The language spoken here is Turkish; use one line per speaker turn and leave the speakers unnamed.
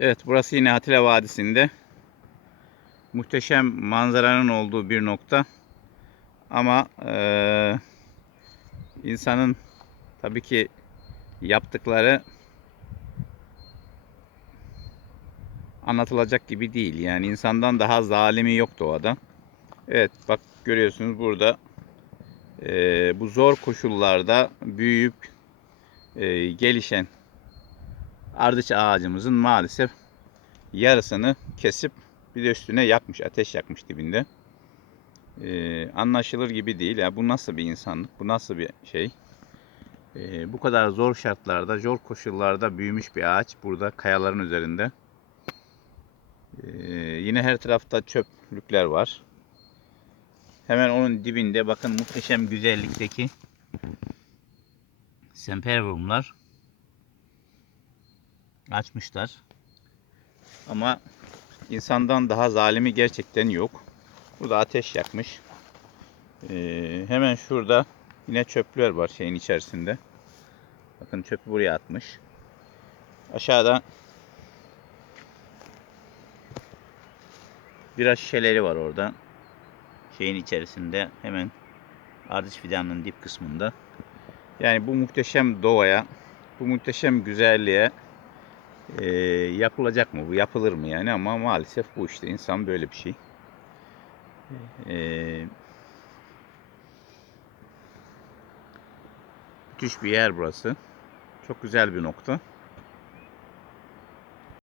Evet burası yine Atilla Vadisi'nde. Muhteşem manzaranın olduğu bir nokta. Ama eee, insanın tabii ki yaptıkları anlatılacak gibi değil. Yani insandan daha zalimi yok doğada. Evet bak görüyorsunuz burada eee, bu zor koşullarda büyüyüp eee, gelişen ardıç ağacımızın maalesef yarısını kesip bir de üstüne yakmış, ateş yakmış dibinde. Ee, anlaşılır gibi değil. Ya bu nasıl bir insanlık? Bu nasıl bir şey? Ee, bu kadar zor şartlarda, zor koşullarda büyümüş bir ağaç burada kayaların üzerinde. Ee, yine her tarafta çöplükler var. Hemen onun dibinde bakın muhteşem güzellikteki sempervumlar açmışlar. Ama insandan daha zalimi gerçekten yok. Burada ateş yakmış. Ee, hemen şurada yine çöpler var şeyin içerisinde. Bakın çöpü buraya atmış. Aşağıda biraz şişeleri var orada. Şeyin içerisinde hemen ardıç fidanının dip kısmında. Yani bu muhteşem doğaya, bu muhteşem güzelliğe e, yapılacak mı? Bu yapılır mı yani? Ama maalesef bu işte insan böyle bir şey. E, müthiş bir yer burası. Çok güzel bir nokta.